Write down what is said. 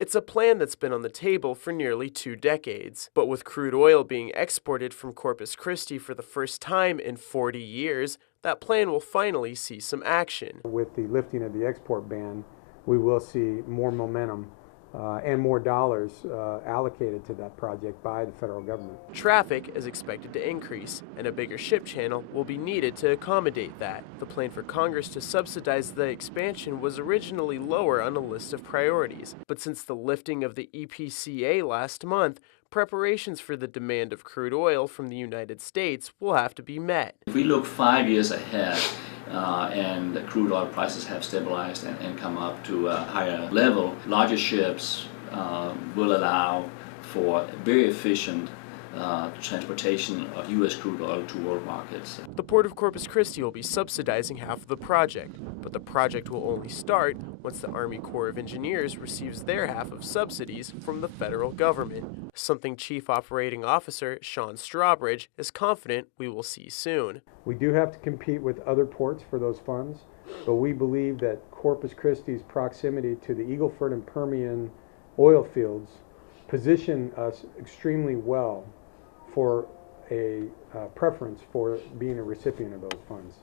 It's a plan that's been on the table for nearly 2 decades. But with crude oil being exported from Corpus Christi for the first time in 40 years, that plan will finally see some action. With the lifting of the export ban, we will see more momentum and more dollars allocated to that project by the federal government. Traffic is expected to increase, and a bigger ship channel will be needed to accommodate that. The plan for Congress to subsidize the expansion was originally lower on the list of priorities, but since the lifting of the EPCA last month, preparations for the demand of crude oil from the United States will have to be met. If we look 5 years ahead, and the crude oil prices have stabilized and come up to a higher level, larger ships will allow for very efficient transportation of U.S. crude oil to world markets. The Port of Corpus Christi will be subsidizing half of the project, but the project will only start once the Army Corps of Engineers receives their half of subsidies from the federal government, something Chief Operating Officer Sean Strawbridge is confident we will see soon. We do have to compete with other ports for those funds, but we believe that Corpus Christi's proximity to the Eagle Ford and Permian oil fields position us extremely well for a preference for being a recipient of those funds.